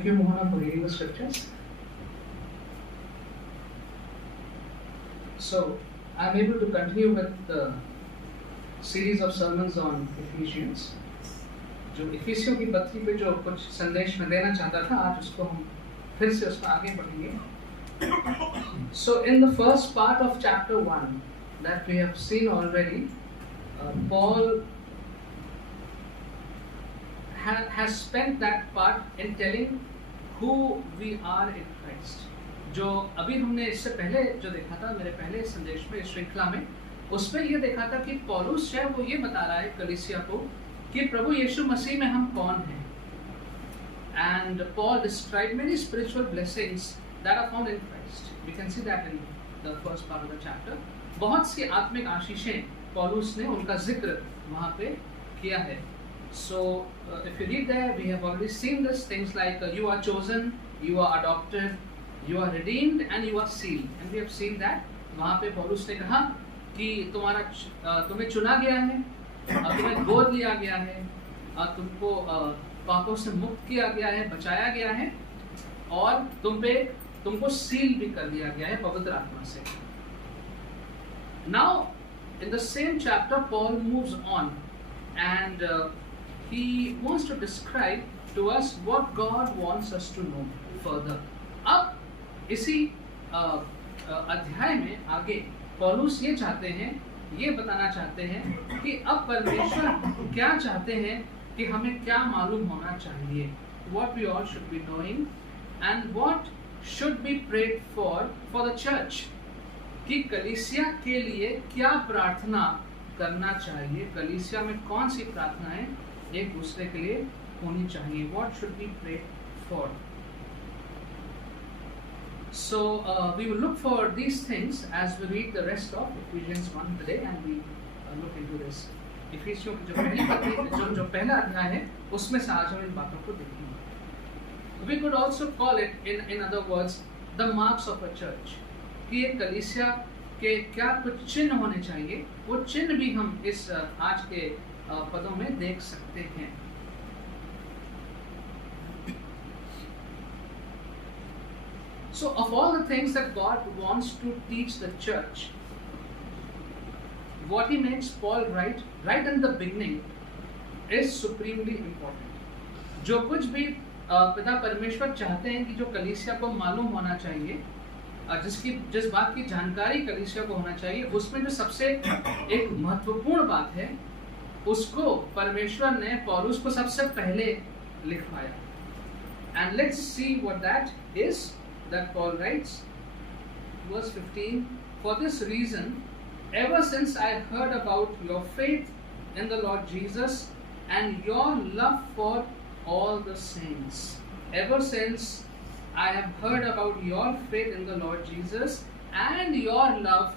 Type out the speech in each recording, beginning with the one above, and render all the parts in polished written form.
Thank you, Mohana, for reading the scriptures. So, I'm able to continue with the series of sermons on Ephesians. जो इफिसियों की पत्री पे जो कुछ संदेश मैं देना चाहता था, आज उसको हम फिर से उसमें आगे बढ़ेंगे. So, in the first part of chapter 1 that we have seen already, Paul has spent that part in telling who we are in Christ. जो अभी हमने इससे पहले जो देखा था मेरे पहले संदेश में इस श्रृंखला में, उसमें ये देखा था कि पौलुस है वो ये बता रहा है कलीसिया को कि प्रभु यीशु मसीह में हम कौन हैं. And Paul described many spiritual blessings that are found in Christ. We can see that in the first part of the chapter. बहुत सी आत्मिक आशीषें पौलुस ने उनका जिक्र वहाँ पे किया है. So if you read there, we have already seen this, things like you are chosen, you are adopted, you are redeemed and you are sealed. And we have seen that. वहाँ पे पौलुस ने कहा कि तुम्हें चुना गया है, तुम्हें गोद लिया गया है, तुमको पापों से मुक्त किया गया है, बचाया गया है और तुमको सील भी कर दिया गया है पवित्र आत्मा से. Now in the same chapter Paul moves on and he wants to describe to us what God wants us to know further. अब इसी अध्याय में आगे पौलुस ये बताना चाहते हैं कि अब परमेश्वर क्या चाहते हैं कि हमें क्या मालूम होना चाहिए. What we all should be knowing and what should be prayed for the church. कि कलीसिया के लिए क्या प्रार्थना करना चाहिए, कलीसिया में कौन सी प्रार्थनाएं एक दूसरे के लिए होनी चाहिए. What should be prayed for? So we will look for these things as we read the rest of Ephesians 1 today and we look into this. इफिसियों की जो पहली पत्री जो पहला अध्याय है उसमें से आज हम इन बातों को देखेंगे. We could also call it in other words the marks of a church. कि एक कलीसिया के क्या कुछ चिन्ह होने चाहिए, वो चिन्ह भी हम इस आज के पदों में देख सकते हैं. So of all the things that God wants to teach the church, what he makes Paul right in the beginning is supremely important. जो कुछ भी पिता परमेश्वर चाहते हैं कि जो कलीसिया को मालूम होना चाहिए, जिस बात की जानकारी कलीसिया को होना चाहिए, उसमें जो सबसे एक महत्वपूर्ण बात है उसको परमेश्वर ने पौलुस को सबसे पहले लिखवाया. And let's see what that is that Paul writes. Verse 15, for this reason, ever since I heard about your faith in the Lord Jesus and your love for all the saints. Ever since I have heard about your faith in the Lord Jesus and your love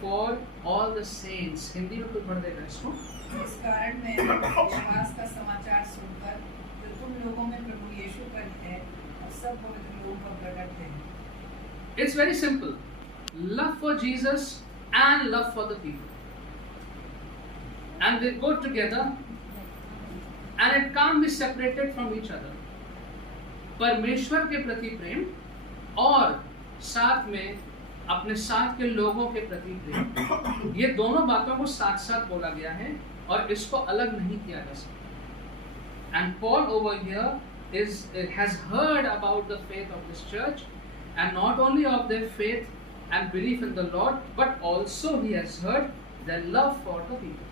for all the saints. Hindi में कुछ पढ़ देगा इसको. इस कारण मैं विश्वास का समाचार सुनकर जो तुम लोगों में प्रभु यीशु पर है और सब पवित्र लोगों पर प्रकट है. It's very simple. Love for Jesus and love for the people. And they go together and it can't be separated from each other. परमेश्वर के प्रति प्रेम और साथ में अपने साथ के लोगों के प्रति प्रेम, ये दोनों बातों को साथ साथ बोला गया है और इसको अलग नहीं किया जा सकता. And Paul over here has heard about the faith of this church and not only of their faith and belief in the Lord, but also he has heard their love for the people.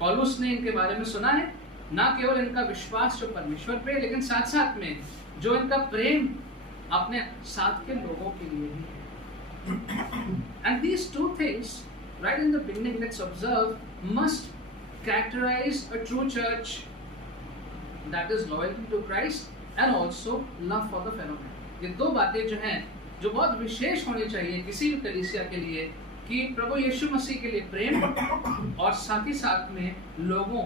पौलुस ने इनके बारे में सुना है, ना केवल इनका विश्वास जो परमेश्वर पे, लेकिन साथ साथ में जो इनका प्रेम अपने साथ के लोगों के लिए भी है. And these two things, right in the beginning, let's observe, must characterize a true church, that is loyalty to Christ and also love for the fellow man. ये दो बातें जो हैं, जो बहुत विशेष होनी चाहिए किसी भी कलीसिया के लिए, कि प्रभु यीशु मसीह के लिए प्रेम और साथ ही साथ में लोगों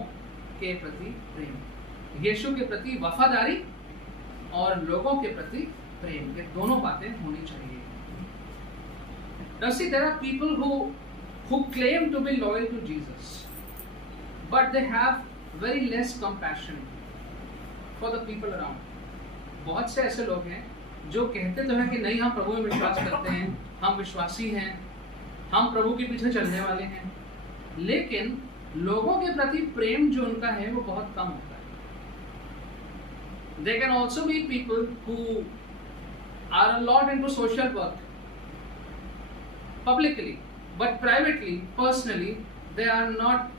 के प्रति प्रेम, यीशु के प्रति वफादारी और लोगों के प्रति प्रेम, ये दोनों बातें होनी चाहिए. Now see, there are people who claim to be loyal to Jesus, but they have very less compassion for the people around. बहुत से ऐसे लोग हैं जो कहते तो हैं कि नहीं, हम प्रभु में विश्वास करते हैं, हम विश्वासी हैं, हम प्रभु के पीछे चलने वाले हैं, लेकिन लोगों के प्रति प्रेम जो उनका है वो बहुत कम होता है. They can also be people who are a lot into social work publicly, but privately, personally, they are not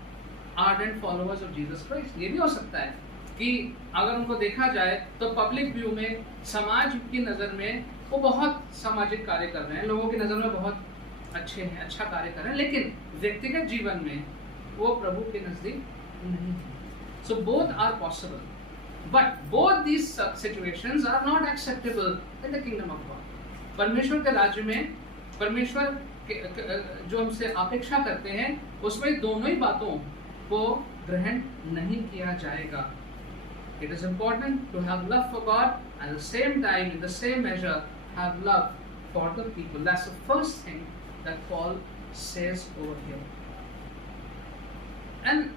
ardent followers of Jesus Christ. ये भी हो सकता है कि अगर उनको देखा जाए तो पब्लिक व्यू में, समाज की नज़र में वो बहुत सामाजिक कार्य कर रहे हैं, लोगों की नज़र में बहुत अच्छे हैं, अच्छा कार्य कर रहे हैं, लेकिन व्यक्तिगत जीवन में वो प्रभु के नज़दीक नहीं है. So both are possible, but both these situations are not acceptable in the kingdom of God. परमेश्वर के राज्य में परमेश्वर जो हमसे अपेक्षा करते हैं उसमें दोनों ही बातों को ग्रहण नहीं किया जाएगा. It is important to have love for God and at the same time, in the same measure, have love for the people. That's the first thing that Paul says over here. And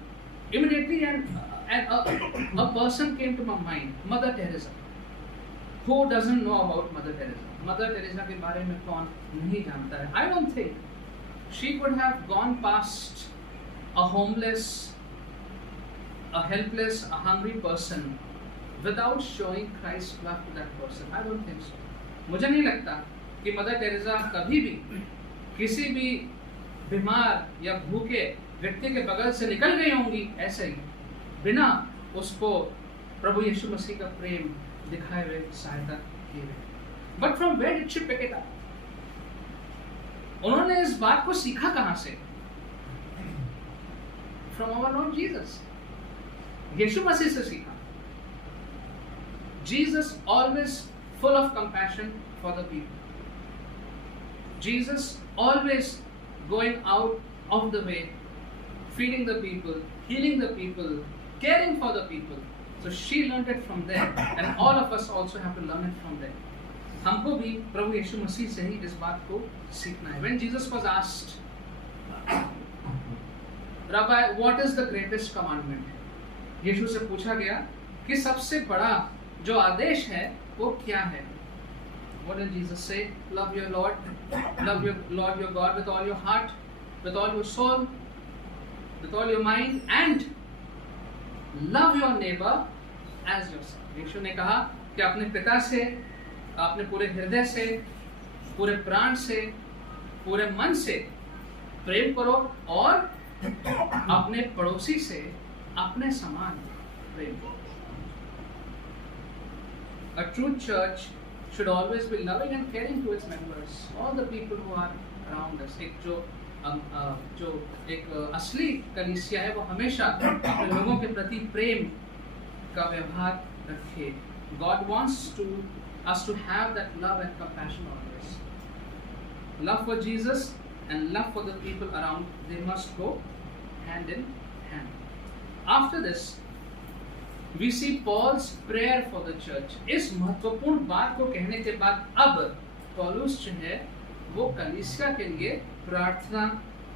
immediately, a person came to my mind, Mother Teresa. Who doesn't know about Mother Teresa? Mother Teresa के बारे में कौन नहीं जानता है? I don't think she could have gone past a homeless, a helpless, a hungry person without showing Christ's love to that person. I don't think so. मुझे नहीं लगता कि मदर टेरेसा कभी भी किसी भी बीमार या भूखे व्यक्ति के बगल से निकल गई होंगी ऐसे ही, बिना उसको प्रभु यीशु मसीह का प्रेम दिखाए हुए, सहायता किए हुए. But from where did she pick it up? उन्होंने इस बात को सीखा कहां से? From our lord Jesus. यीशु मसीह से सीखा. Jesus always full of compassion for the people. Jesus always going out of the way, feeding the people, healing the people, caring for the people. So she learned it from there, and all of us also have to learn it from there. हमको भी प्रभु यीशु मसीह से ही इस बात को सीखना है. When Jesus was asked, Rabbi, what is the greatest commandment? यीशु से पूछा गया कि सबसे बड़ा जो आदेश है वो क्या है? What did Jesus say? Love your Lord, love your Lord your God with all your heart, with all your soul, with all your mind, and love your neighbor as yourself. यीशु ने कहा कि अपने पिता से, अपने पूरे हृदय से, पूरे प्राण से, पूरे मन से प्रेम करो और अपने पड़ोसी से अपने समान प्रेम करो. A true church should always be loving and caring to its members, all the people who are around us. एक जो एक असली कलीसिया है वो हमेशा अपने लोगों के प्रति प्रेम का व्यवहार रखे. God wants us to have that love and compassion always. Love for Jesus and love for the people around, they must go hand in hand. After this, we see Paul's prayer for the church. इस महत्वपूर्ण बात को कहने के बाद अब पौलुस जो है वो कलीसिया के लिए प्रार्थना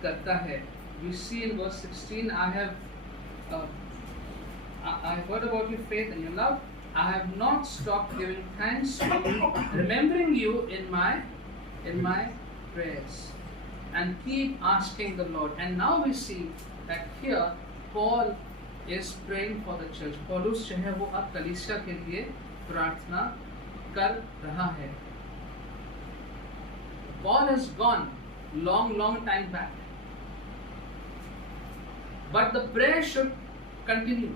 करता है. We see in verse 16, I have heard about your faith and your love. I have not stopped giving thanks to you, remembering you in my prayers, and keep asking the Lord. And now we see that here Paul is praying for the church. पौलुस जो है वो अब कलीसिया के लिए प्रार्थना कर रहा है. Paul has gone long time back, but the prayer should continue.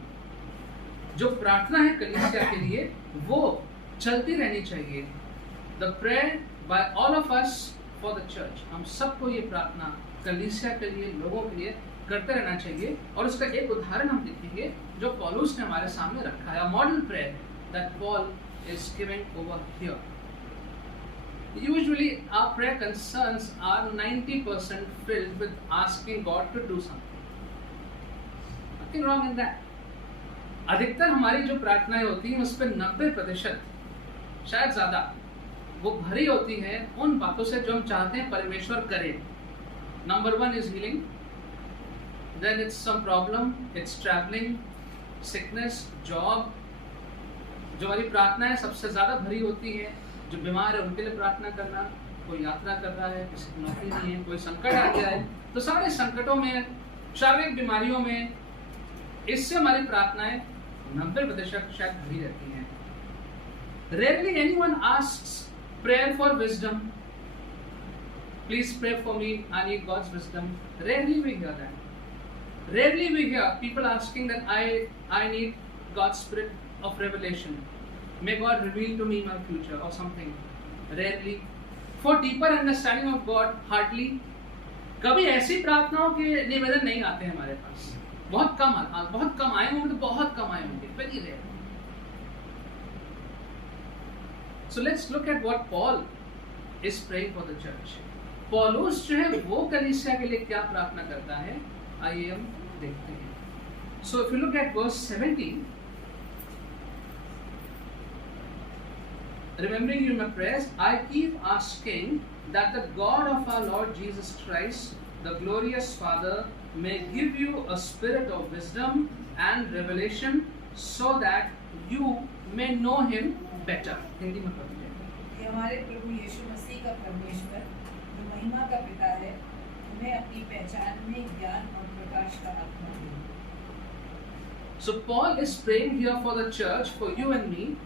जो प्रार्थना है कलीसिया के लिए वो चलती रहनी चाहिए. The prayer by all of us for the church. हम सबको ये प्रार्थना कलीसिया के लिए, लोगों के लिए करते रहना चाहिए. और उसका एक उदाहरण हम देखेंगे जो पौलुस ने हमारे सामने रखा है. A model prayer that Paul is giving over here. Usually our prayer concerns are 90% filled with asking God to do something. Nothing wrong in that. अधिकतर हमारी जो प्रार्थनाएं होती हैं उस पर 90%, शायद ज़्यादा, वो भरी होती है उन बातों से जो हम चाहते हैं परमेश्वर करे. Number 1 is healing. Then it's some problem, it's traveling, sickness, job, जो हमारी प्रार्थनाएं सबसे ज़्यादा भरी होती है, जो बीमार है उनके लिए प्रार्थना करना, कोई यात्रा कर रहा है, किसी की नौकरी नहीं है, कोई संकट आ गया है, तो सारे संकटों में, शारीरिक बीमारियों में, इससे हमारी प्रार्थनाएं 90% शायद भरी रहती हैं। Rarely anyone asks prayer for wisdom. Please pray for me, I need God's wisdom. Rarely we hear that. Rarely we hear people asking that I need God's spirit of revelation. May God reveal to me my future or something. Rarely. For deeper understanding of God, hardly. कभी ऐसी प्रार्थनाओं के निवेदन नहीं आते हैं हमारे पास। बहुत कम आए होंगे, तो बहुत कम आए होंगे, very rare. So let's look at what Paul is praying for the church. पौलुस जो है वो कलीसिया के लिए क्या प्रार्थना करता है, आइए हम देखते हैं. So if you look at verse 17, remembering you in my prayers, I keep asking that the God of our Lord Jesus Christ, the glorious Father, may give you a spirit of wisdom and revelation so that you may know Him better. Hindi में पढ़ते हैं. ये हमारे प्रभु यीशु मसीह का परमेश्वर, जो महिमा का पिता है, उन्हें अपनी पहचान में ज्ञान और प्रकाश का आत्मा दे. So Paul is praying here for the church, for you and me,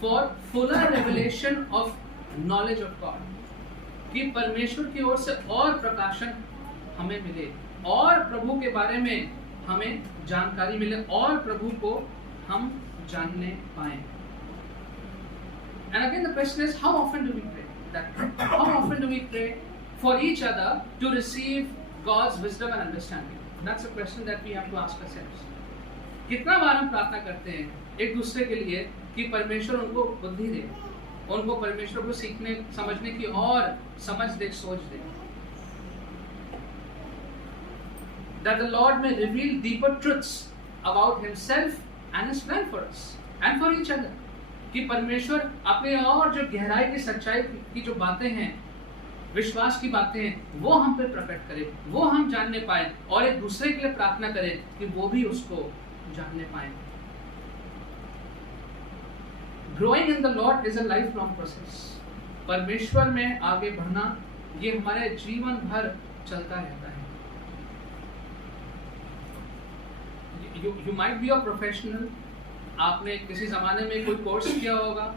for fuller revelation of knowledge of God. कि परमेश्वर की ओर से और प्रकाशन हमें मिले, और प्रभु के बारे में हमें जानकारी मिले, और प्रभु को हम जानने पाएं. And again the question is, how often do we pray? How often do we pray for each other to receive God's wisdom and understanding? That's a question that we have to ask ourselves. कितना बार हम प्रार्थना करते हैं एक दूसरे के लिए कि परमेश्वर उनको बुद्धि दे, उनको परमेश्वर को सीखने समझने की और समझ दे, सोच दे. That the Lord may reveal deeper truths about Himself and His plan for us and for each other. कि परमेश्वर अपने और जो गहराई की सच्चाई की जो बातें हैं, विश्वास की बातें हैं, वो हम पे प्रकट करे, वो हम जानने पाए, और एक दूसरे के लिए प्रार्थना करें कि वो भी उसको जानने पाए. Growing in the Lord is a lifelong process. परमेश्वर में आगे बढ़ना ये हमारे जीवन भर चलता रहता है. You might be a professional. आपने किसी ज़माने में कोई कोर्स किया होगा.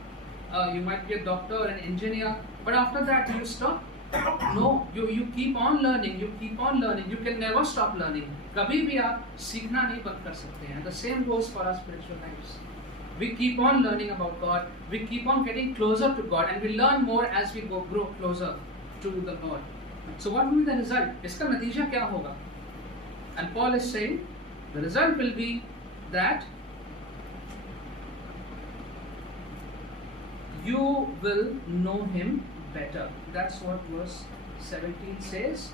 You might be a doctor or an engineer, but after that you stop. No, you keep on learning. You keep on learning. You can never stop learning. कभी भी आप सीखना नहीं बंद कर सकते हैं. The same goes for our spiritual lives. We keep on learning about God. We keep on getting closer to God, and we learn more as we grow closer to the Lord. So what will be the result? इसका नतीजा क्या होगा? And Paul is saying the result will be that you will know Him better. That's what verse 17 says.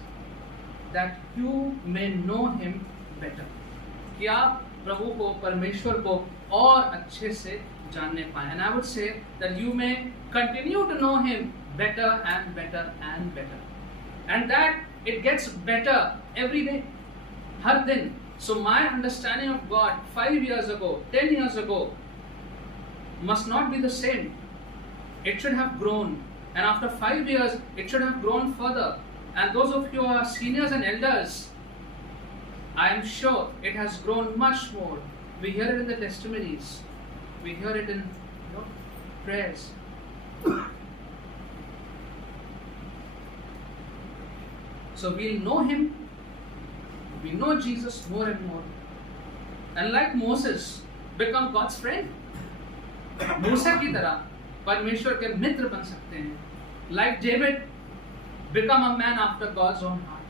That you may know Him better. कि आप प्रभु को, परमेश्वर को और अच्छे से जानने पाएं. And I would say that you may continue to know Him better and better and better. And that it gets better every day. हर दिन. So my understanding of God 5 years ago, 10 years ago must not be the same. It should have grown, and after 5 years it should have grown further. And those of you who are seniors and elders, I am sure it has grown much more. We hear it in the testimonies, we hear it in prayers. So we'll know Him, we know Jesus more and more, and like Moses, become God's friend. मूसा की तरह परमेश्वर के मित्र बन सकते हैं. Like David, become a man after God's own heart.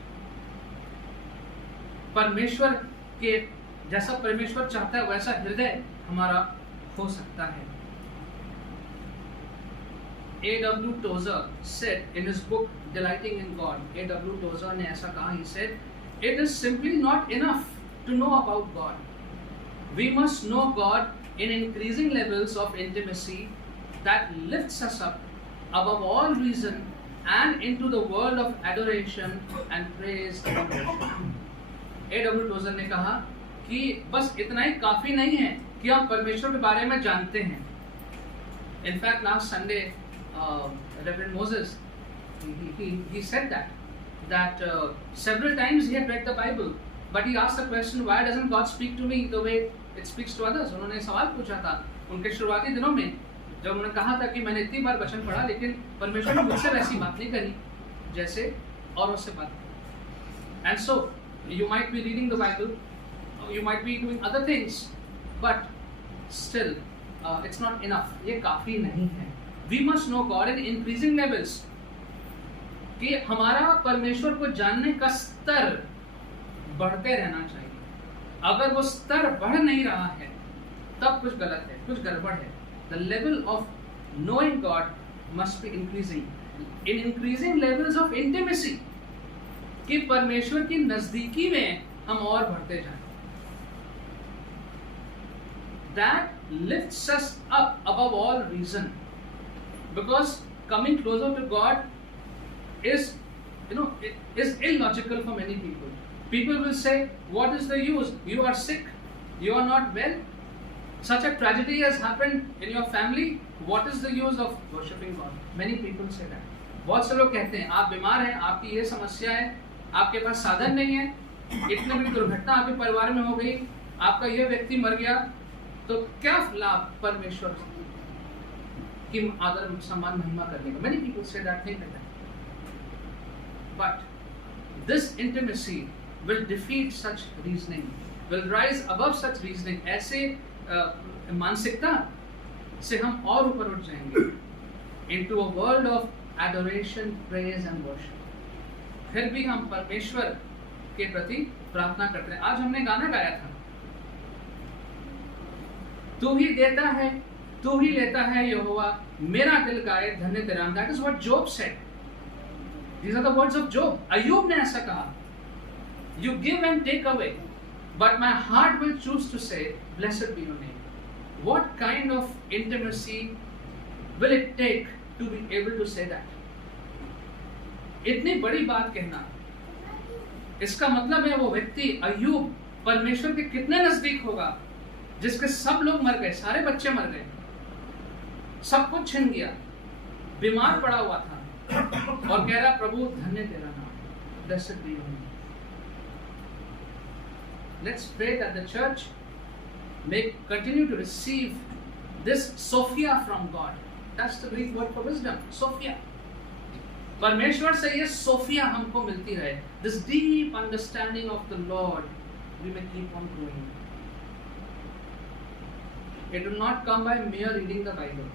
परमेश्वर के जैसा परमेश्वर चाहता है वैसा हृदय हमारा हो सकता है. A.W. Tozer said in his book Delighting in God, A.W. Tozer ने ऐसा कहा, he said, it is simply not enough to know about God. We must know God in increasing levels of intimacy that lifts us up above all reason and into the world of adoration and praise and worship. A.W. Tozer ने कहा कि बस इतना ही काफी नहीं है कि हम परमेश्वर के बारे में जानते हैं. In fact, last Sunday, Reverend Moses, he said that several times he had read the Bible, but he asked the question, why doesn't God speak to me the way it speaks to others? उन्होंने सवाल पूछा था उनके शुरुआती दिनों में, जब उन्होंने कहा था कि मैंने इतनी बार वचन पढ़ा, लेकिन परमेश्वर ने मुझसे वैसी बात नहीं करी जैसे औरों से बात की. And so you might be reading the Bible, you might be doing other things, but still it's not enough. ये काफी नहीं है. We must know God in increasing levels. कि हमारा परमेश्वर को जानने का स्तर बढ़ते रहना चाहिए. अगर वो स्तर बढ़ नहीं रहा है, तब कुछ गलत है, कुछ गड़बड़ है. The level of knowing God must be increasing. In increasing levels of intimacy, कि परमेश्वर की नजदीकी में हम और बढ़ते जाएं. That lifts us up above all reason, because coming closer to God is illogical for many people. People will say, what is the use? You are sick, you are not well, such a tragedy has happened in your family, what is the use of worshipping God? Many people say that. बहुत से लोग कहते हैं, आप बीमार हैं, आपकी ये समस्या है, आपके पास साधन नहीं है, इतनी बड़ी दुर्घटना आपके परिवार में हो गई, आपका ये व्यक्ति मर गया, तो क्या लाभ परमेश्वर की आदर सम्मान महिमा करने का? Many people say that thing like that. But this intimacy will defeat such reasoning, will rise above such reasoning. ऐसे मानसिकता से हम और ऊपर उठ जाएंगे into a world of adoration, praise and worship. फिर भी हम परमेश्वर के प्रति प्रार्थना करते हैं. आज हमने गाना गाया था, तू ही देता है, तू ही लेता है यहोवा, मेरा दिल गाए धन्य तेरा नाम. That is what Job said. These are the words of Job. अय्यूब ने ऐसा कहा, you give and take away, but my heart will choose to say, blessed be your name. What kind of intimacy will it take to be able to say that? इतनी बड़ी बात कहना, इसका मतलब है वो व्यक्ति अय्यूब परमेश्वर के कितने नजदीक होगा, जिसके सब लोग मर गए, सारे बच्चे मर गए, सब कुछ छिन गया, बीमार पड़ा हुआ था, और कह रहा प्रभु धन्य तेरा नाम, blessed be your name. Let's pray that the church may continue to receive this Sophia from God. That's the Greek word for wisdom, Sophia. परमेश्वर से ये सोफिया हमको मिलती रहे. This deep understanding of the Lord, we may keep on growing. It will not come by mere reading the Bible.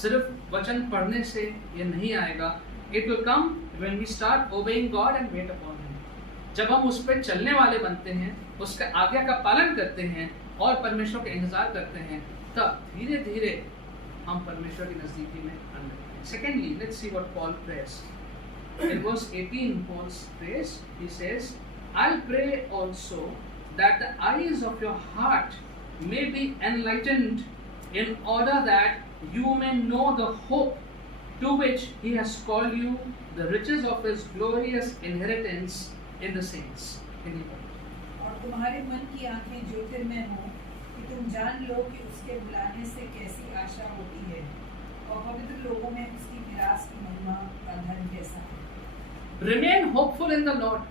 सिर्फ वचन पढ़ने से ये नहीं आएगा. It will come when we start obeying God and wait upon Him. जब हम उस पर चलने वाले बनते हैं, उसके आज्ञा का पालन करते हैं और परमेश्वर का इंतजार करते हैं, तब धीरे धीरे हम परमेश्वर की नजदीकी में आने लगते हैं. Secondly, let's see what Paul prays. In verse 18, Paul prays. He says, "I pray also that the eyes of your heart may be enlightened, in order that you may know the hope to which He has called you, the riches of His glorious inheritance in the saints." और तुम्हारे मन की आंखें ज्योतिर्मय हों, कि तुम जान लो कि उसके बुलाने से कैसी आशा होती है, और पवित्र लोगों में उसकी मिरास की महिमा का धन कैसा है. Remain hopeful in the Lord.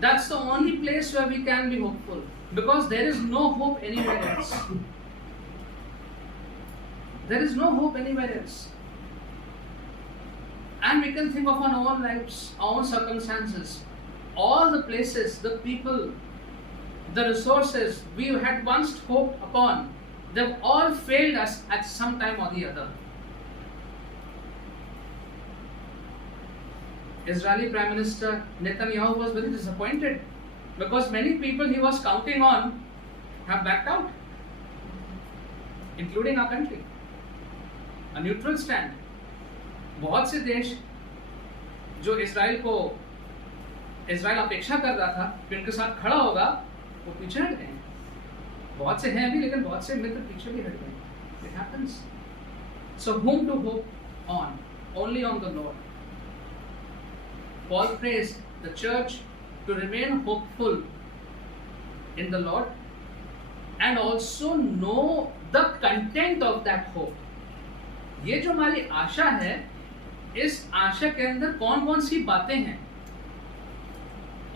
That's the only place where we can be hopeful, because there is no hope anywhere else. There is no hope anywhere else. And we can think of our own lives, our own circumstances, all the places, the people, the resources we had once hoped upon, they've all failed us at some time or the other. Israeli Prime Minister Netanyahu was very disappointed because many people he was counting on have backed out, including our country. A neutral stand. बहुत से देश जो Israel अपेक्षा कर रहा था कि उनके साथ खड़ा होगा, वो पीछे हट गए. बहुत से हैं अभी, लेकिन बहुत से मित्र पीछे भी हट गए. It happens. So whom to hope on? Only on the Lord. Paul prays the church to remain hopeful in the Lord and also know the content of that hope. ये जो हमारी आशा है, इस आशा के अंदर कौन कौन सी बातें हैं,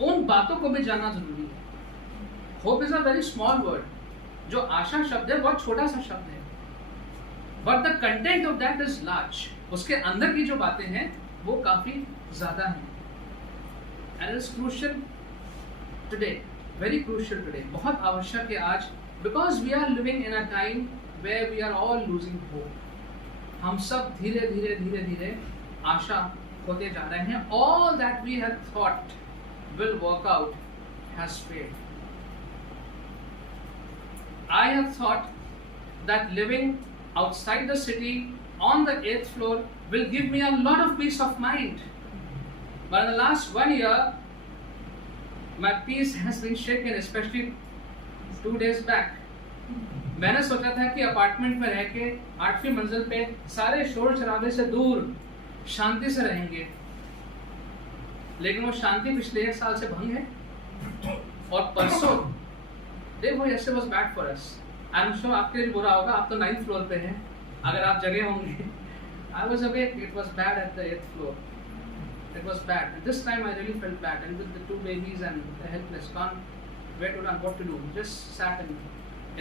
उन बातों को भी जानना जरूरी है। Hope is a very small word, जो आशा शब्द है बहुत छोटा सा शब्द है, but the content of that is large. उसके अंदर की जो बातें हैं वो काफी ज्यादा हैं, and it's crucial today, very crucial today, बहुत आवश्यक है आज, because we are living in a time where we are all losing hope. हम सब धीरे धीरे धीरे धीरे आशा होते जा रहे हैं। All that we have thought will work out has failed. I have thought that living outside the city on the 8th floor will give me a lot of peace of mind. But in the last 1 year, my peace has been shaken, especially 2 days back. मैंने सोचा था कि apartment में रह के 8वीं मंजिल पे सारे शोर शराबे से दूर शांति से रहेंगे, लेकिन वो शांति पिछले 1 साल से भंग है। और परसों देखो, ऐसे was bad for us. I am sure आपके लिए बुरा होगा, आप तो 9th फ्लोर पे हैं, अगर आप जगह होंगे। I was awake, it was bad at the 8th floor, it was bad. This time I really felt bad, and with the 2 babies and the helpless, can't where to run, what to do, just sat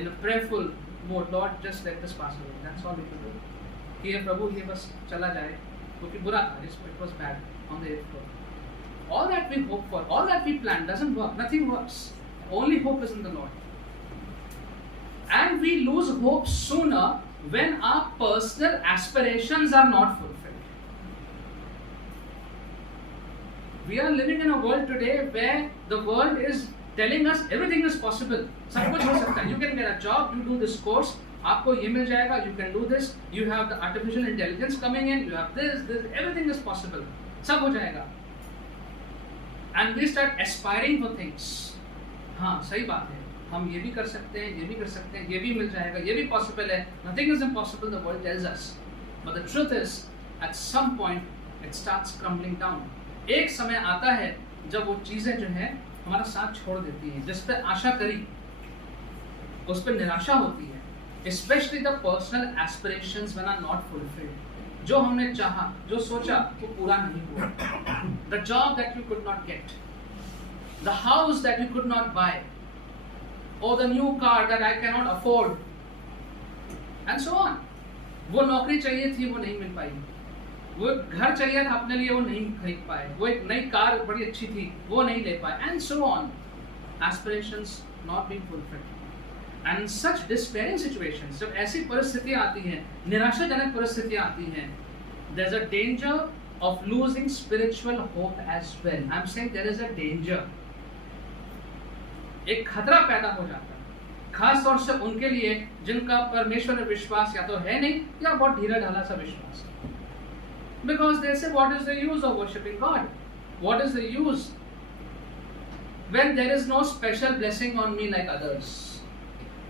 in a prayerful mode, Lord just let this pass away, that's all we could do, कि ये प्रभु ये बस चला जाए, क्योंकि बुरा था, it was bad on the 8th floor. All that we hope for, all that we plan doesn't work. Nothing works. Only hope is in the Lord. And we lose hope sooner when our personal aspirations are not fulfilled. We are living in a world today where the world is telling us everything is possible. सब कुछ हो सकता है. You can get a job, you do this course, आपको ये मिल जाएगा, you can do this, you have the artificial intelligence coming in, you have this, everything is possible. सब हो जाएगा. And we start aspiring for things. हाँ, सही बात है, हम ये भी कर सकते हैं, ये भी कर सकते हैं, ये भी मिल जाएगा, ये भी possible है. Nothing is impossible, the world tells us. But the truth is, at some point, it starts crumbling down. एक समय आता है जब वो चीजें जो है हमारा साथ छोड़ देती हैं, जिस पे आशा करी उस पे निराशा होती है. Especially the personal aspirations when are not fulfilled. जो हमने चाहा, जो सोचा, वो पूरा नहीं हुआ. The job that you could not get, the house that you could not buy, or the new car that I cannot afford, and so on. वो नौकरी चाहिए थी, वो नहीं मिल पाई. वो घर चाहिए था अपने लिए, वो नहीं खरीद पाए. वो एक नई कार बड़ी अच्छी थी, वो नहीं ले पाए, and so on. Aspirations not being fulfilled. And in such despairing situations, जब ऐसी परिस्थितियाँ आती हैं, निराशाजनक परिस्थितियाँ आती हैं, there's a danger of losing spiritual hope as well. I'm saying there is a danger. एक खतरा पैदा हो जाता है, खास तौर से उनके लिए जिनका परमेश्वर में विश्वास या तो है नहीं या बहुत ढीला ढाला सा विश्वास है. Because they say, what is the use of worshiping God? What is the use when there is no special blessing on me like others?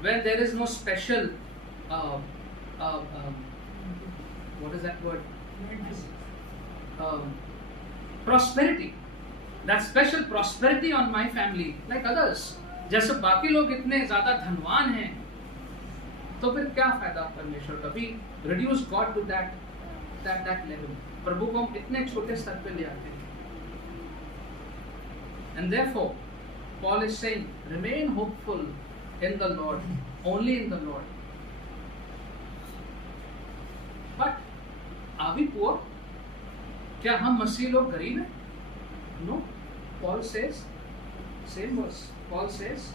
When there is no special, what is that word? Prosperity. That special prosperity on my family, like others. जैसे बाकी लोग इतने ज़्यादा धनवान हैं, तो फिर क्या फायदा परमेश्वर का? We reduce God to that level. प्रभु को हम इतने छोटे स्तर पे ले आते हैं. And therefore, Paul is saying, remain hopeful in the Lord, only in the Lord. But are we poor? क्या हम मसीह लोग गरीब हैं? No. Paul says, same verse. Paul says,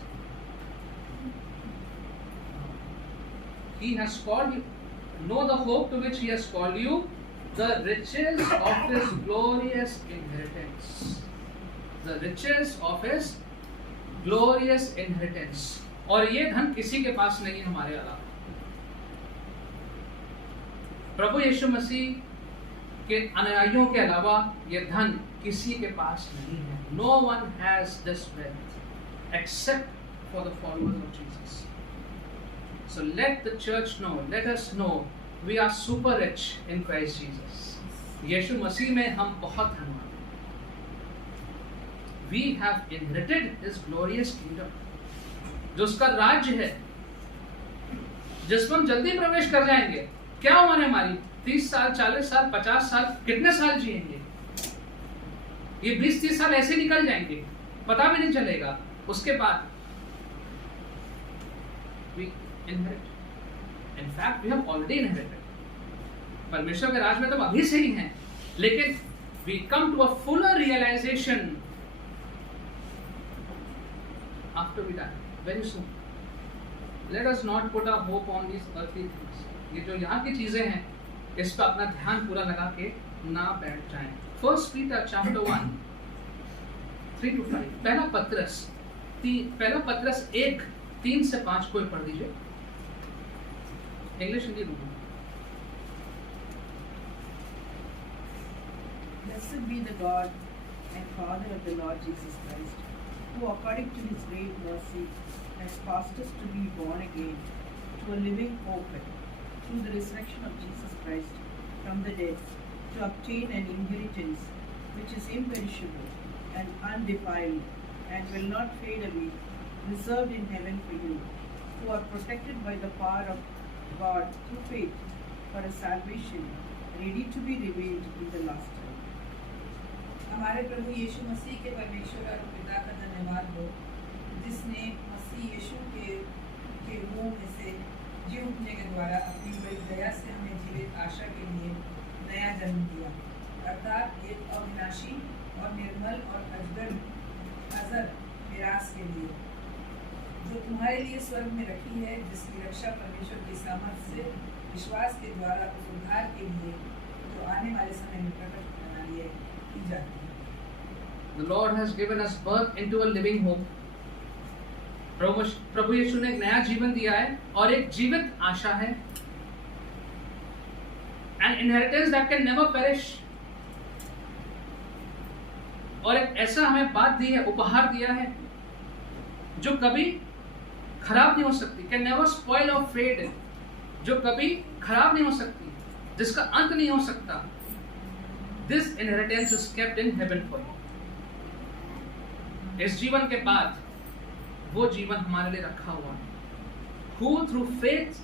He has called you. Know the hope to which He has called you, the riches of His glorious inheritance. The riches of His glorious inheritance. और ये धन किसी के पास नहीं है हमारे अलावा. प्रभु यीशु मसीह के अनुयायियों के अलावा ये धन किसी के पास नहीं है. No one has this wealth except for the followers of Jesus. So let the church know, let us know, we are super rich in Christ Jesus. यीशु मसीह में हम बहुत धनवान हैं. We have inherited His glorious kingdom. जो उसका राज्य है जिसमें हम जल्दी प्रवेश कर जाएंगे। क्या उम्र है हमारी? 30 साल, 40 साल, 50 साल, कितने साल जिएंगे? ये 20-30 साल ऐसे निकल जाएंगे, पता भी नहीं चलेगा। उसके बाद we inherit. In fact, we have already inherited. परमेश्वर के राज में तो अभी से ही हैं, लेकिन we come to a fuller realization after we die, very soon. Let us not put our hope on these earthly things. ये जो यहाँ की चीजें हैं, इस पर अपना ध्यान पूरा लगा के ना बैठ जाएं। 1 Peter chapter 1 3-5 पहला पत्रस 1:3-5 कोई पढ़ दीजिए, इंग्लिश हिंदी में। Blessed be the God and Father of the Lord Jesus Christ, who according to his great mercy has caused us to be born again to a living hope through the resurrection of Jesus Christ from the dead, to obtain an inheritance which is imperishable and undefiled and will not fade away, reserved in heaven for you, who are protected by the power of God through faith for a salvation ready to be revealed in the last time. हमारे प्रभु यीशु मसीह के परमेश्वर और पिता का धन्यवाद हो, जिसने मसीह यीशु के मुंह में से जी उठने के द्वारा अपनी बड़ी दया से हमें जीवित आशा के लिए नया जन्म दिया, अर्थात एक अविनाशी और निर्मल और अजर विरासत के लिए, जो तुम्हारे लिए स्वर्ग में रखी है, जिसकी रक्षा परमेश्वर की सामर्थ्य से विश्वास के द्वारा उस उद्धार के लिए जो आने वाले समय में प्रकट होने वाली है की जाती है। The Lord has given us birth into a living hope. प्रभु यीशु ने एक नया जीवन दिया है और एक जीवित आशा है। An inheritance that can never perish. और एक ऐसा हमें बात दी है, उपहार दिया है, जो कभी खराब नहीं हो सकती, can never spoil or fade, जो कभी खराब नहीं हो सकती, जिसका अंत नहीं हो सकता। This inheritance is kept in heaven for you. इस जीवन के बाद वो जीवन हमारे लिए रखा हुआ है। Who through faith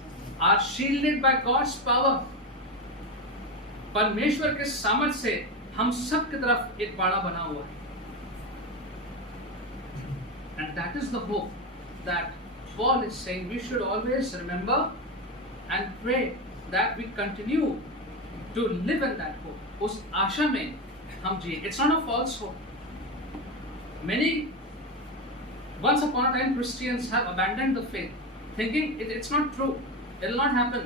are shielded by God's power. परमेश्वर के सामर्थ्य से हम सब की तरफ एक बाड़ा बना हुआ है। And that is the hope that Paul is saying we should always remember and pray that we continue to live in that hope. उस आशा में हम जिए। It's not a false hope. Many, once upon a time, Christians have abandoned the faith, thinking it's not true, it will not happen.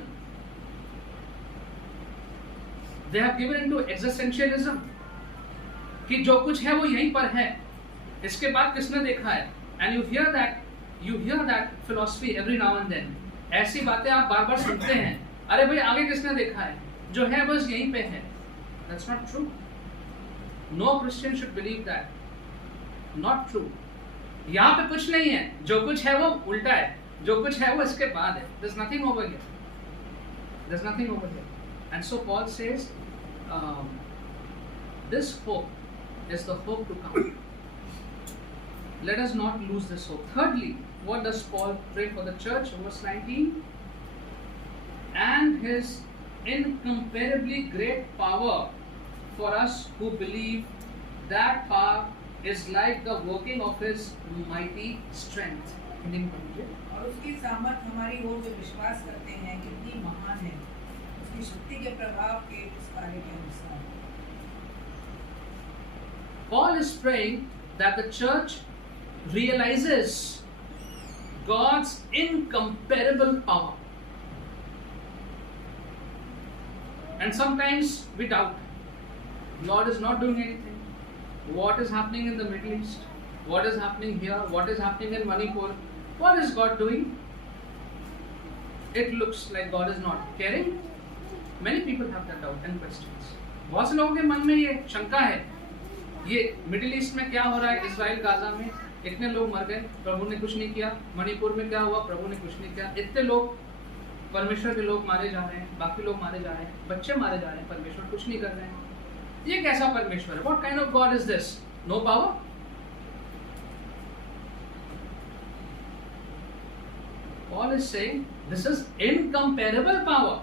They have given into existentialism, कि जो कुछ है वो यहीं पर है, इसके बाद किसने देखा है? And you hear that philosophy every now and then. ऐसी बातें आप बार बार सुनते हैं, अरे भाई आगे किसने देखा है? जो है बस यहीं पे है। That's not true. No Christian should believe that. Not true. यहाँ पे कुछ नहीं है, जो कुछ है वो उल्टा है, जो कुछ है वो इसके बाद है। There's nothing over here. There's nothing over here. And so Paul says, this hope is the hope to come. Let us not lose this hope. Thirdly, what does Paul pray for the church? Verse 19. And his incomparably great power for us who believe, that power is like the working of his mighty strength. और उसकी सामर्थ हमारी ओर जो विश्वास करते हैं कितनी महान है, उसकी शक्ति के प्रभाव के उस कार्य के अनुसार। Paul is praying that the church realizes God's incomparable power. And sometimes we doubt. Lord is not doing anything. What is happening in the Middle East? What is happening here? What is happening in Manipur? What is God doing? It looks like God is not caring. Many people have that doubt and questions. बहुत से लोगों के मन में ये शंका है, ये मिडिल ईस्ट में क्या हो रहा है, इजराइल गाजा में इतने लोग मर गए, प्रभु ने कुछ नहीं किया। मणिपुर में क्या हुआ, प्रभु ने कुछ नहीं किया। इतने लोग, परमेश्वर के लोग मारे जा रहे हैं, बाकी लोग मारे जा रहे हैं, बच्चे मारे जा रहे हैं, परमेश्वर कुछ नहीं कर रहे हैं। ये कैसा परमेश्वर है? What kind of God is this? No power? Paul is saying this is incomparable power.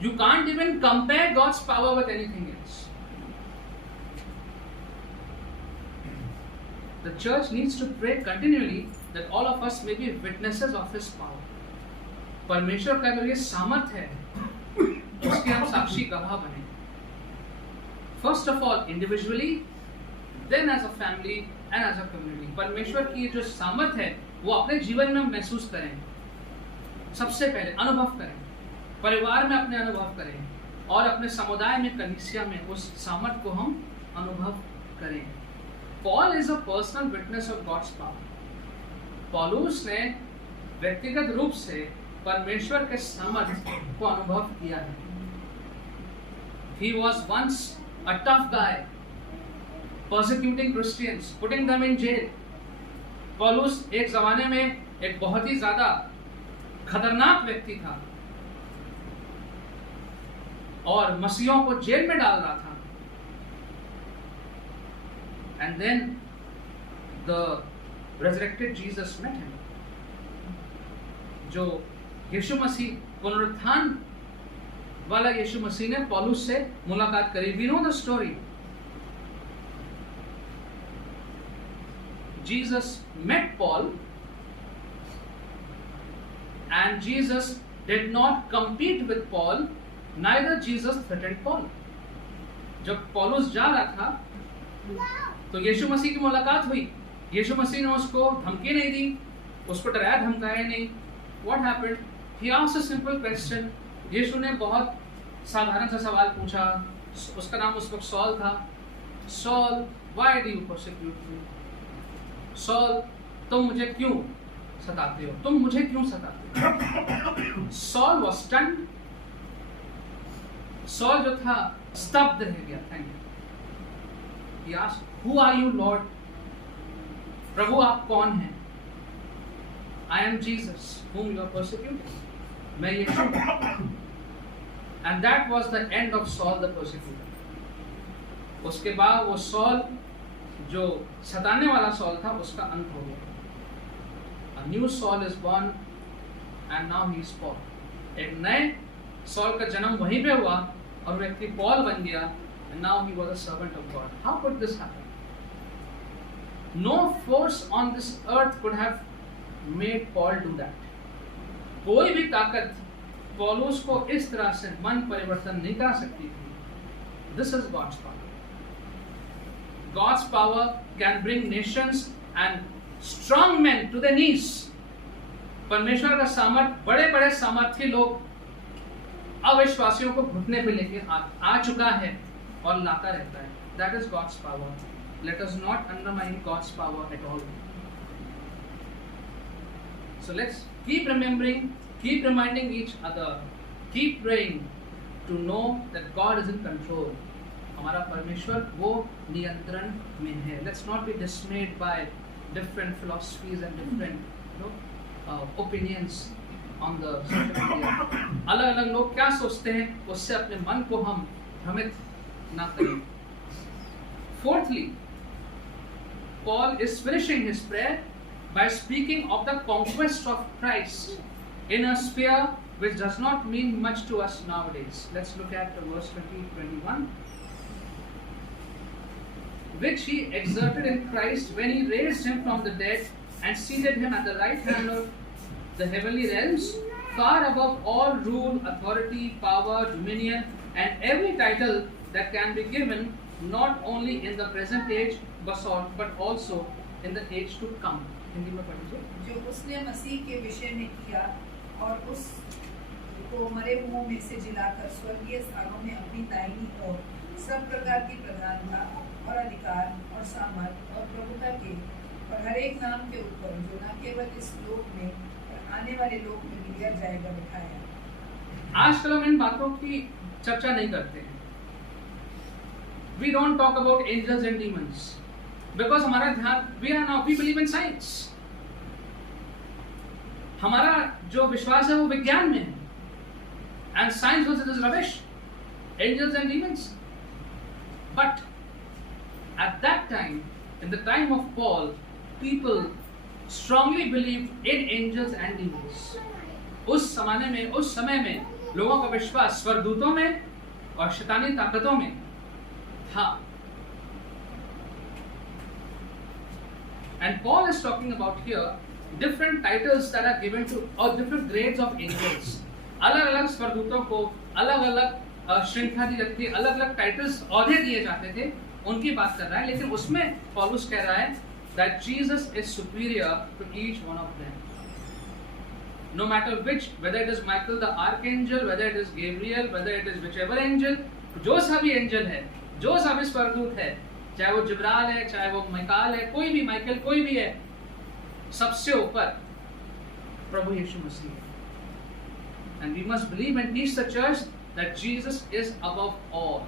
You can't even compare God's power with anything else. The church needs to pray continually that all of us may be witnesses of His power. परमेश्वर का जो ये सामर्थ है उसके हम साक्षी गवाह बने. First of all individually, then as a family and as a community. परमेश्वर की जो सामर्थ है वो अपने जीवन में महसूस करें. सबसे पहले अनुभव करें, परिवार में अपने अनुभव करें और अपने समुदाय में, कलीसिया में उस सामर्थ को हम अनुभव करें. Paul is a personal witness of God's power. पौलुस ने व्यक्तिगत रूप से परमेश्वर के सामर्थ को अनुभव किया है. He was once a tough guy, persecuting Christians, putting them in jail. पौलुस एक जमाने में एक बहुत ही ज्यादा खतरनाक व्यक्ति था और मसीहों को जेल में डाल रहा था. And then the resurrected Jesus met him. जो यीशु मसीह, पुनरुत्थान वाला यीशु मसीह ने पौलुस से मुलाकात करी. We know the story. Jesus met Paul and Jesus did not compete with Paul, neither Jesus threatened Paul. जब पौलुस जा रहा था तो यीशु मसीह की मुलाकात हुई. यीशु मसीह ने उसको धमकी नहीं दी, उसको डराया धमकाया नहीं. What happened? He asked a simple question. यीशु ने बहुत साधारण सा सवाल पूछा. उसका नाम उस वक्त सॉल था. Saul, why do you persecute me? Saul, तुम मुझे क्यों सताते हो? तुम मुझे क्यों सताते हो? Saul was stunned. Saul जो था स्तब्ध रह गया. Thank you. He asked, "Who are you, Lord?" प्रभु आप कौन हैं? I am Jesus, whom you are persecuting. मैं यीशु हूँ. And that was the end of Saul the persecutor. उसके बाद वो सॉल जो सताने वाला सॉल था उसका अंत हो गया. A new Saul is born and now he is Paul. एक नए सॉल का जन्म वहीं पे हुआ और व्यक्ति पॉल बन गया. And now he was a servant of God. How could this happen? No force on this earth could have made Paul do that. कोई भी ताकत पौलुस को इस तरह से मन परिवर्तन नहीं कर सकती थी. This is God's power. God's power can bring nations and strong men to their knees. परमेश्वर का सामर्थ बड़े-बड़े सामर्थी लोग अविश्वासियों को घुटने पे लेके आ चुका है और लाता रहता है. That is God's power. Let us not undermine God's power at all. So let's keep remembering, keep reminding each other, keep praying to know that God is in control. हमारा परमेश्वर वो नियंत्रण में है. Let's not be dismayed by different philosophies and different opinions on the social media. अलग-अलग लोग क्या सोचते हैं उससे अपने मन को हम भ्रमित ना करें. Fourthly, Paul is finishing his prayer by speaking of the conquest of Christ in a sphere which does not mean much to us nowadays. Let's look at verse 20-21. Which he exerted in Christ when he raised him from the dead and seated him at the right hand of the heavenly realms, far above all rule, authority, power, dominion, and every title that can be given, not only in the present age but also in the age to come. Hindi में पढ़िए. जो उसने मसीह के विषय में किया और उस को मरे हुओं में से जिलाकर स्वर्गीय स्थानों में अपनी दाहिनी ओर सब प्रकार की प्रधानता और अधिकार और सामर्थ और प्रभुता के और हर एक नाम के ऊपर जो न केवल इस लोक में और आने वाले लोक में लिया जाएगा बिठाया. आजकल हम इन बातों की चर्चा नहीं करते हैं. We don't talk about angels and demons because हमारा ध्यान we believe in science. हमारा जो विश्वास है वो विज्ञान में है. And science says it is rubbish, angels and demons. But at that time, in the time of Paul, people strongly believed in angels and demons. उस समय में लोगों का विश्वास स्वर्गदूतों में और शैतानी ताकतों में था. And Paul is talking about here different titles that are given to or different grades of angels. अलग-अलग स्वर्गदूतों को अलग-अलग श्रृंखला दी जाती थी, अलग-अलग टाइटल्स औहदे दिए जाते थे, उनकी बात कर रहा है. लेकिन उसमें पौलुस कह रहा है that Jesus is superior to each one of them. No matter which, whether it is Michael the archangel, whether it is Gabriel, whether it is whichever angel, जो सा भी एंजल है, जो सा भी स्वर्गदूत है, चाहे वो जिब्राल है, चाहे वो मिकाल है, कोई भी माइकल कोई भी है, सबसे ऊपर प्रभु यीशु मसीह है. And we must believe and teach the church that Jesus is above all.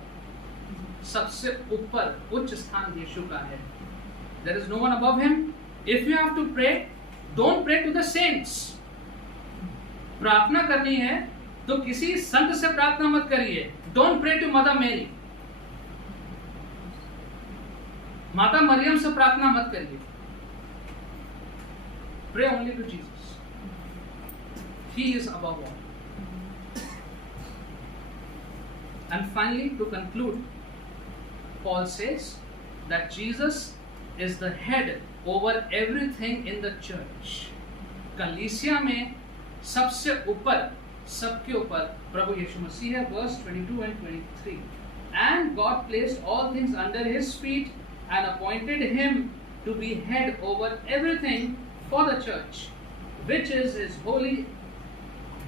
सबसे ऊपर उच्च स्थान यीशु का है. There is no one above him. If you have to pray, don't pray to the saints. प्रार्थना करनी है तो किसी संत से प्रार्थना मत करिए. Don't pray to Mother Mary. माता मरियम से प्रार्थना मत करिए. Pray only to Jesus. He is above all. And finally, to conclude, Paul says that Jesus is the head over everything in the church. कलीसिया में सबसे ऊपर, सबके ऊपर प्रभु यीशु मसीह है. Verse 22 and 23. And God placed all things under his feet and appointed him to be head over everything for the church, which is his holy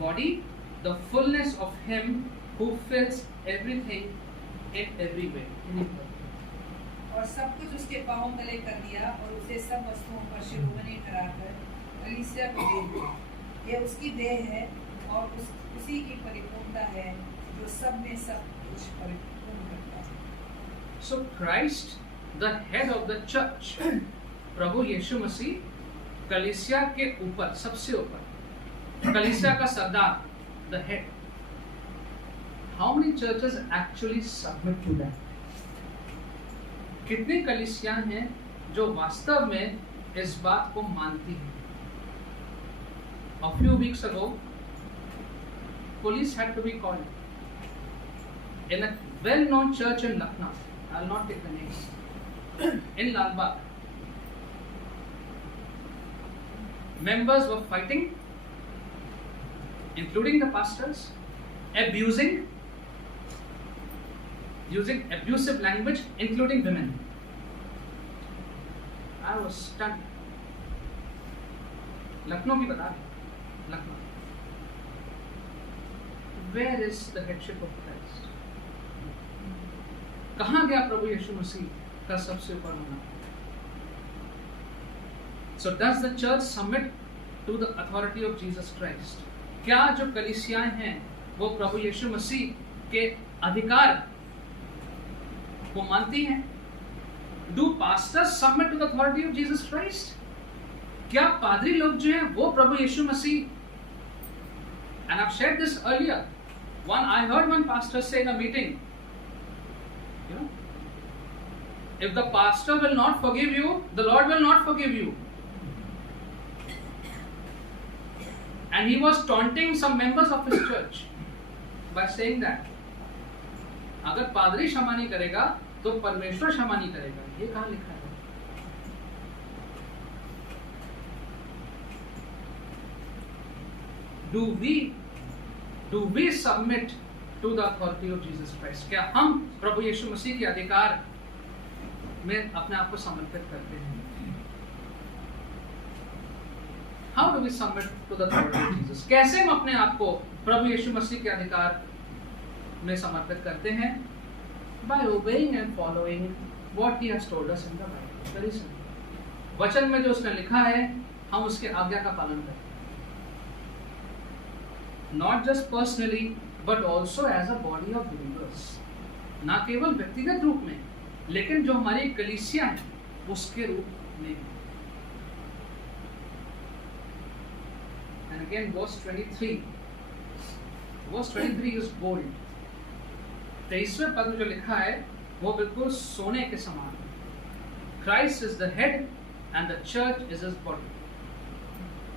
body, the fullness of him who fills everything in every way. और सब कुछ उसके पांवों तले कर दिया और उसे सब वस्तुओं पर शिरोमणि कराकर कलीसिया को दे दिया. यह उसकी देह है और उसी की परिपूर्णता है जो सब में सब कुछ परिपूर्ण करता है. So Christ, the head of the church, प्रभु यीशु मसीह कलीसिया के ऊपर, सबसे ऊपर, कलीसिया का सरदार, the head. How many churches actually submit to that? कितनी कलीसियां हैं जो वास्तव में इस बात को मानती हैं? A few weeks ago, police had to be called in a well-known church in Lucknow. I will not take the names. In Lal Bagh, members were fighting, including the pastors, using abusive language, including women. I was stunned. Lucknow की बता रहे, Lucknow. Where is the headship of Christ? कहाँ गया प्रभु यीशु मसीह का सबसे ऊपर होना? So does the church submit to the authority of Jesus Christ? क्या जो कलीसियाएं हैं वो प्रभु यीशु मसीह के अधिकार को मानती हैं? Do pastors submit to the authority of Jesus Christ? क्या पादरी लोग जो हैं वो प्रभु यीशु मसीह? And I've shared this earlier. I heard one pastor say in a meeting, if the pastor will not forgive you, the Lord will not forgive you. And he was taunting some members of his church by saying that अगर पादरी क्षमा नहीं करेगा तो परमेश्वर क्षमा नहीं करेगा. ये कहाँ लिखा है? Do we submit to the authority of Jesus Christ? क्या हम प्रभु यीशु मसीह के अधिकार में अपने आप को समर्पित करते हैं? How do we submit to the authority of Jesus? कैसे हम अपने आप को प्रभु यीशु मसीह के अधिकार में समर्पित करते हैं? By obeying and following what he has told us in the Bible. Very simple. वचन में जो उसने लिखा है हम उसके आज्ञा का पालन करते हैं. Not just personally, but also as a body of believers. ना केवल व्यक्तिगत रूप में, लेकिन जो हमारी कलीसिया है उसके रूप में. And again, verse 23. Verse 23 is bold. 23वें पद में जो लिखा है वो बिल्कुल सोने के समान है. Christ is the head and the church is his body.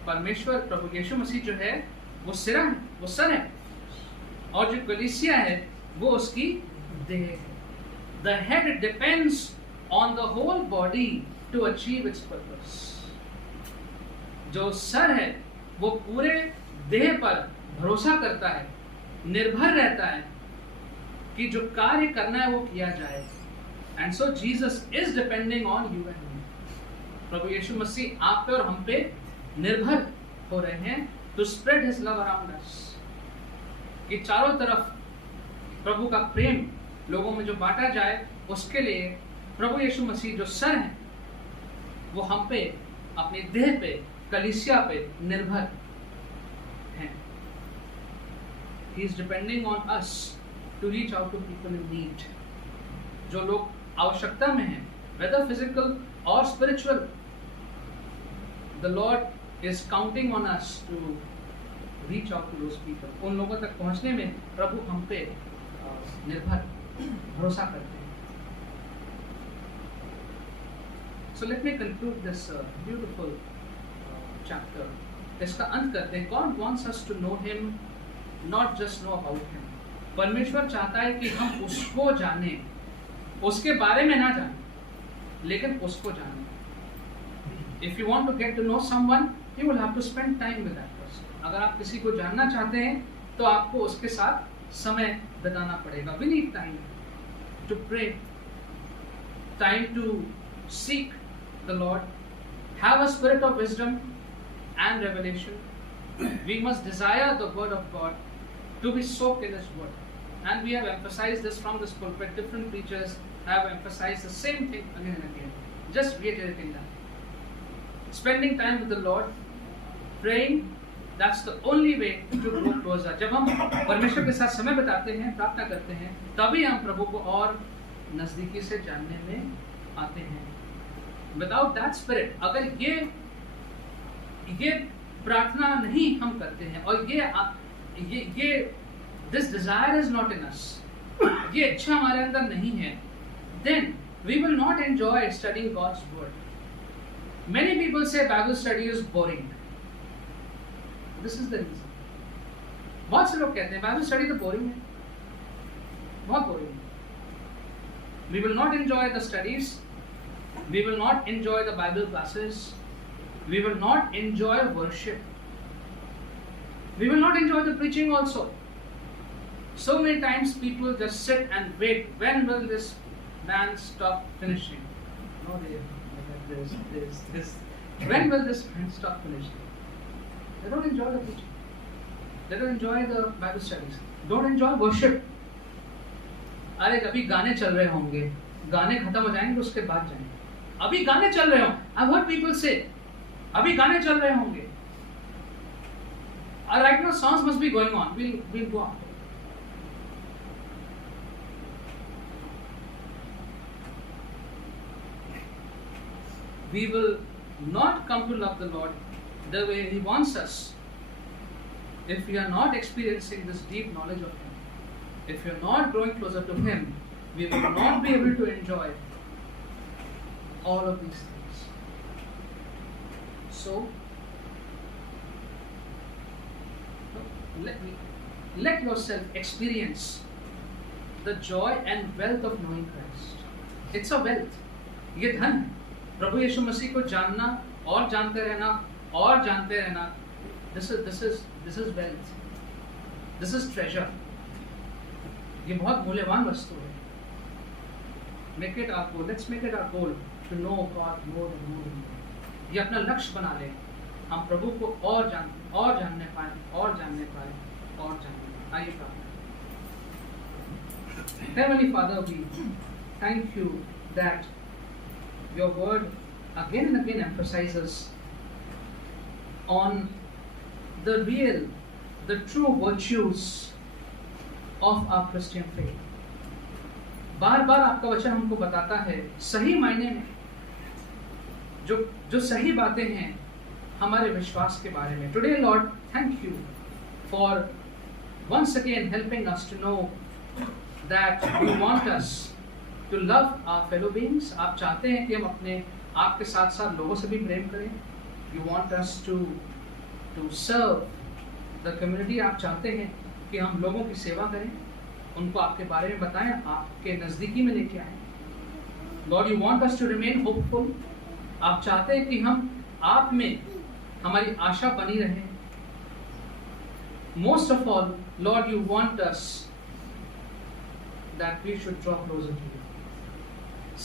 परमेश्वर प्रभु यीशु मसीह जो है वो सिरा है, वो सर है, और जो कलीसिया है वो उसकी देह है. The head depends on the whole body to achieve its purpose. जो सर है वो पूरे देह पर भरोसा करता है, निर्भर रहता है कि जो कार्य करना है वो किया जाए. And so Jesus is depending on you and me. प्रभु यीशु मसीह आप पे और हम पे निर्भर हो रहे हैं to spread His love around us. कि चारों तरफ प्रभु का प्रेम लोगों में जो बांटा जाए, उसके लिए प्रभु यीशु मसीह जो सर हैं वो हम पे, अपनी देह पे, कलीसिया पे निर्भर हैं. He is depending on us to reach out to people in need. जो लोग आवश्यकता में हैं, whether physical or spiritual, the Lord is counting on us to reach out to those people. उन लोगों तक पहुंचने में प्रभु हम पे निर्भर, भरोसा करते हैं. So let me conclude this beautiful chapter. इसका अंत करते हैं. God wants us to know Him, not just know about Him. परमेश्वर चाहता है कि हम उसको जाने, उसके बारे में ना जाने, लेकिन उसको जाने. If you want to get to know someone, you will have to spend time with that person. अगर आप किसी को जानना चाहते हैं तो आपको उसके साथ समय बिताना पड़ेगा. We need time to pray, time to seek the Lord, have a spirit of wisdom and revelation. We must desire the word of God, to be soaked in His word. And we have emphasized this from this pulpit. Different preachers have emphasized the same thing again and again. Just reiterating that. Spending time with the Lord, praying, that's the only way to grow closer. जब हम परमेश्वर के साथ समय बिताते हैं, प्रार्थना करते हैं, तभी हम प्रभु को और नजदीकी से जानने में आते हैं. Without that spirit, अगर ये प्रार्थना नहीं हम करते हैं और ये this desire is not in us, ये इच्छा हमारे अंदर नहीं है, then we will not enjoy studying God's word. Many people say Bible study is boring. This is the reason. बहुत से लोग कहते हैं Bible study तो boring है, बहुत boring है. We will not enjoy the studies. We will not enjoy the Bible classes. We will not enjoy worship. We will not enjoy the preaching also. So many times people just sit and wait. When will this man stop finishing? No, this. When will this man stop finishing? They don't enjoy the preaching. They don't enjoy the Bible studies. Don't enjoy worship. अरे अभी गाने चल रहे होंगे, गाने खत्म हो जाएंगे उसके बाद जाएंगे. अभी गाने चल रहे हों. I've heard people say, अभी गाने चल रहे होंगे. Right now songs must be going on. We'll go on. We will not come to love the Lord the way He wants us if we are not experiencing this deep knowledge of Him. If we are not growing closer to Him, we will not be able to enjoy all of these things. So, let yourself experience the joy and wealth of knowing Christ. It's a wealth. ये धन है. प्रभु यीशु मसीह को जानना और जानते रहना और जानते रहना. This is wealth. This is treasure. ये बहुत मूल्यवान वस्तु है. Make it our goal. Let's make it our goal to know God more and more and more. ये अपना लक्ष्य बना ले. हम प्रभु को और जानने पाए. आइए प्रार्थना. Heavenly Father, we thank you that your word again and again emphasizes on the true virtues of our Christian faith. बार बार आपका वचन हमको बताता है सही मायने में जो सही बातें हैं हमारे विश्वास के बारे में. Today, Lord, thank you for once again helping us to know that you want us to love our fellow beings. आप चाहते हैं कि हम अपने आपके साथ साथ लोगों से भी प्रेम करें. You want us to to serve the community. आप चाहते हैं कि हम लोगों की सेवा करें, उनको आपके बारे में बताएं, आपके नज़दीकी में लेके आएं. Lord, you want us to remain hopeful. आप चाहते हैं कि हम आप में हमारी आशा बनी रहे. Most of all, Lord, you want us that we should draw closer to you.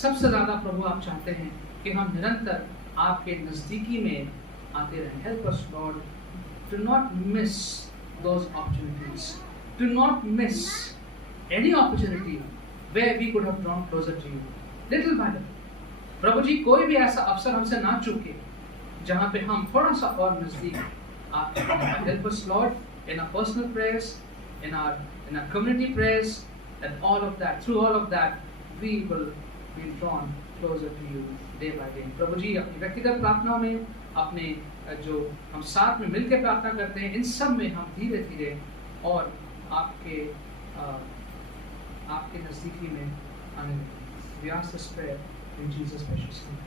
सबसे ज़्यादा प्रभु आप चाहते हैं कि हम निरंतर आपके नज़दीकी में आते रहें. Help us, Lord, to not miss those opportunities, to not miss any opportunity where we could have drawn closer to you. Little by little. प्रभु जी, कोई भी ऐसा अवसर हमसे ना चूके जहाँ पे हम थोड़ा सा और नज़दीक आपके. Help us, Lord, in our personal prayers, in our community prayers, and all of that. Through all of that, we will be drawn closer to you day by day. प्रभु जी, अपनी व्यक्तिगत प्रार्थनाओं में, अपने जो हम साथ में मिलकर प्रार्थना करते हैं, इन सब में हम धीरे धीरे और आपके नज़दीकी में आने लगें. We ask this prayer in Jesus' precious name.